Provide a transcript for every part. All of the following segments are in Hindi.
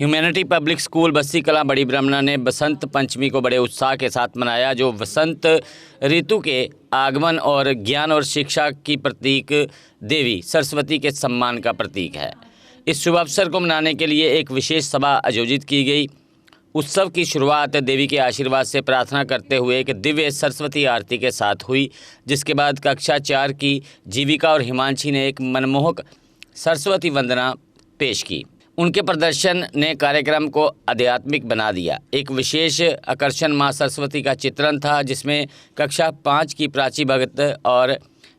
Humanity public school Bassi Kalan बड़ी ब्राह्मणा ने बसंत पंचमी को बड़े उत्साह के साथ मनाया, जो वसंत ऋतु के आगमन और ज्ञान और शिक्षा की प्रतीक देवी सरस्वती के सम्मान का प्रतीक है। इस शुभ अवसर को मनाने के लिए एक विशेष सभा आयोजित की गई। उत्सव की शुरुआत देवी के आशीर्वाद से प्रार्थना करते हुए एक दिव्य सरस्वती आरती के साथ हुई, जिसके बाद कक्षा 4 की जीविका और हिमांशी ने एक मनमोहक सरस्वती वंदना पेश की। उनके प्रदर्शन ने कार्यक्रम को आध्यात्मिक बना दिया। एक विशेष आकर्षण मां सरस्वती का चित्रण था, जिसमें कक्षा 5 की प्राची भगत और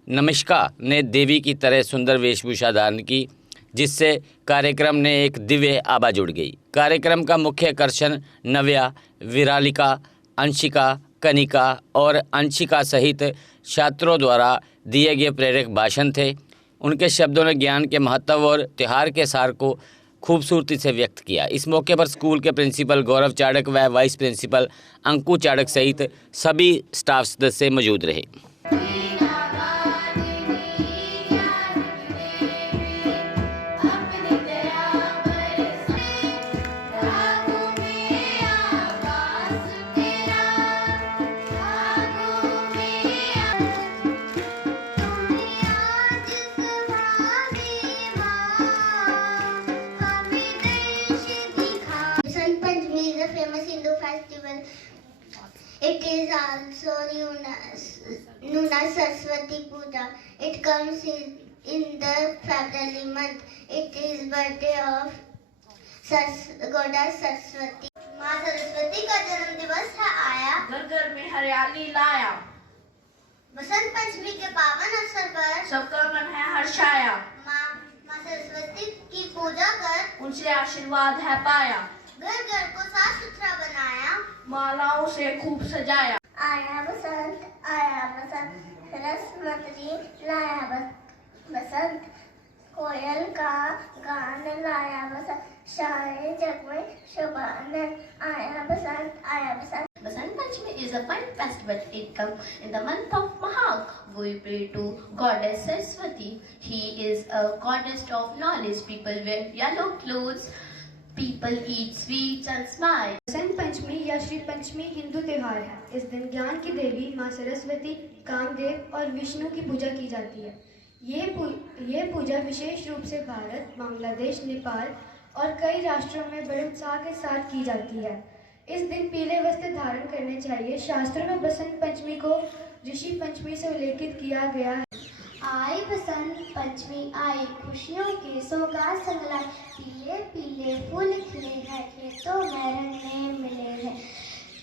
नमिष्का ने देवी की तरह सुंदर वेशभूषा धारण की, जिससे कार्यक्रम ने एक दिव्य आभा जुड़ गई। कार्यक्रम का मुख्य आकर्षण नव्या, विरालिका, अंशिका, कनिका और अंशिका सहित छात्रों द्वारा दिए गए प्रेरक भाषण थे। उनके शब्दों ने ज्ञान के महत्व और त्यौहार के सार को खूबसूरती से व्यक्त किया। इस मौके पर स्कूल के प्रिंसिपल गौरव चाड़क व वाइस प्रिंसिपल अंकु चाड़क सहित सभी स्टाफ सदस्य मौजूद रहे। It is also known as Saraswati Puja. It comes in the February month. It is birthday of goddess Saraswati. माँ सरस्वती का जन्म दिवस है आया, घर घर में हरियाली लाया। बसंत पंचमी के पावन अवसर पर सबका मन है हर्षाया। माँ सरस्वती की पूजा कर उनसे आशीर्वाद है पाया। घर घर को साफ सुथरा बनाया, मालाओं से खूब सजाया। आया बसंत सरस्वती लाया बसंत, कोयल का गान लाया बसंत, सारे जग में शोभानंद आया बसंत। Basant Panchami is a fun festival. It comes in the month of Mahagh. We pray to goddess Saraswati. He is a goddess of knowledge. People wear yellow clothes. People eat sweets and smile. Basant Panchami या श्री पंचमी हिंदू त्योहार है। इस दिन ज्ञान की देवी माँ सरस्वती, कामदेव और विष्णु की पूजा की जाती है। ये पूजा विशेष रूप से भारत, बांग्लादेश, नेपाल और कई राष्ट्रों में बड़े उत्साह के साथ की जाती है। इस दिन पीले वस्त्र धारण करने चाहिए। शास्त्रों में बसंत पंचमी को ऋषि पंचमी से उल्लेखित किया गया है। आई बसंत पंचमी आई, खुशियों के सौगात संग लाई, पीले पीले फूल खिले हैं, खेतों में रंगने मिले हैं।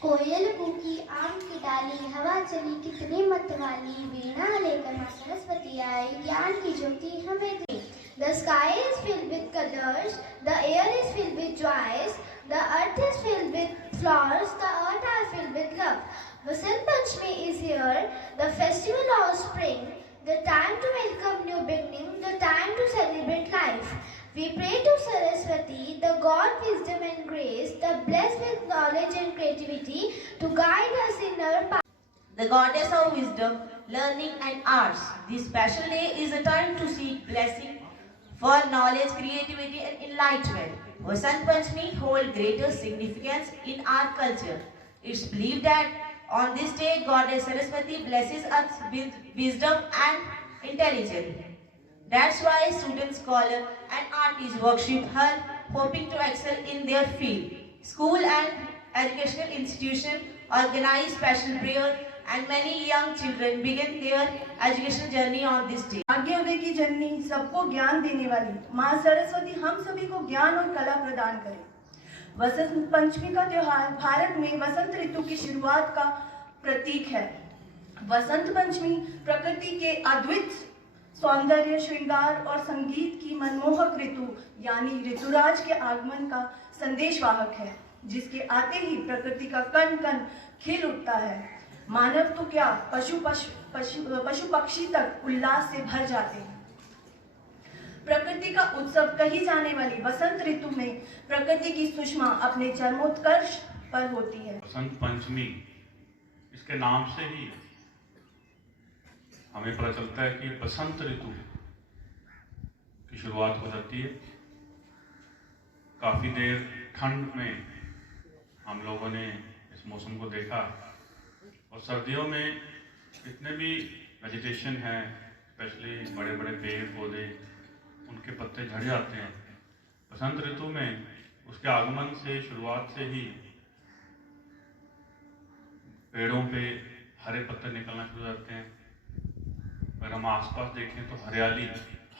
कोयल कूकी, आम की डाली, हवा चली कितनी मतवाली, वीणा लेकर माँ सरस्वती आई, ज्ञान की ज्योति हमें दी। The sky is filled with colors, the air is filled with joys, the earth is filled with flowers, the earth are filled with love. Vasant Panchami is here, the festival of spring, the time to welcome new beginning, the time to celebrate life. We pray to Saraswati, the God wisdom and grace, the blessed with knowledge and creativity, to guide us in our path. The goddess of wisdom, learning and arts. This special day is a time to seek blessing for knowledge, creativity and enlightenment. Vasant Panchami holds greater significance in our culture. It's believed that on this day, Goddess Saraswati blesses us with wisdom and intelligence. That's why students, scholars and artists worship her, hoping to excel in their field. School and educational institutions organize special prayer and many young children begin their educational journey on this day. भाग्यवती की जननी, सबको ज्ञान देने वाली माँ सरस्वती हम सभी को ज्ञान और कला प्रदान करे। वसंत पंचमी का त्योहार भारत में वसंत ऋतु की शुरुआत का प्रतीक है। वसंत पंचमी प्रकृति के अद्वितीय सौंदर्य, श्रृंगार और संगीत की मनमोहक ऋतु यानी ऋतुराज के आगमन का संदेशवाहक है, जिसके आते ही प्रकृति का कण कण खिल उठता है। मानव तो क्या, पशु पक्षी तक उल्लास से भर जाते हैं। प्रकृति का उत्सव कही जाने वाली वसंत ऋतु में प्रकृति की सुषमा अपने चरमोत्कर्ष पर होती है। बसंत पंचमी इसके नाम से ही हमें पता चलता है कि बसंत ऋतु की शुरुआत हो जाती है। काफी देर एक ठंड में हम लोगों ने इस मौसम को देखा। और सर्दियों में जितने भी वेजिटेशन है, स्पेशली बड़े बड़े पेड़ पौधे, उनके पत्ते झड़ जाते हैं। बसंत ऋतु में उसके आगमन से, शुरुआत से ही पेड़ों पे हरे पत्ते निकलना शुरू हो जाते हैं। अगर हम आसपास देखें तो हरियाली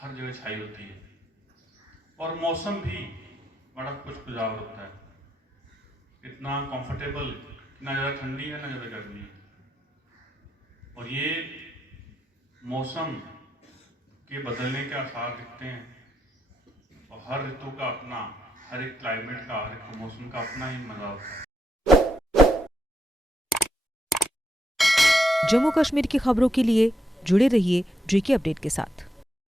हर जगह छाई होती है और मौसम भी बड़ा खुशगवार होता है। इतना कंफर्टेबल, ना ज़्यादा ठंडी है ना ज़्यादा गर्मी है। और ये मौसम के बदलने के आसार दिखते हैं। और हर ऋतु का अपना, हर एक क्लाइमेट का, हर एक मौसम का अपना ही मजा होता है। जम्मू कश्मीर की खबरों के लिए जुड़े रहिए JK अपडेट के साथ।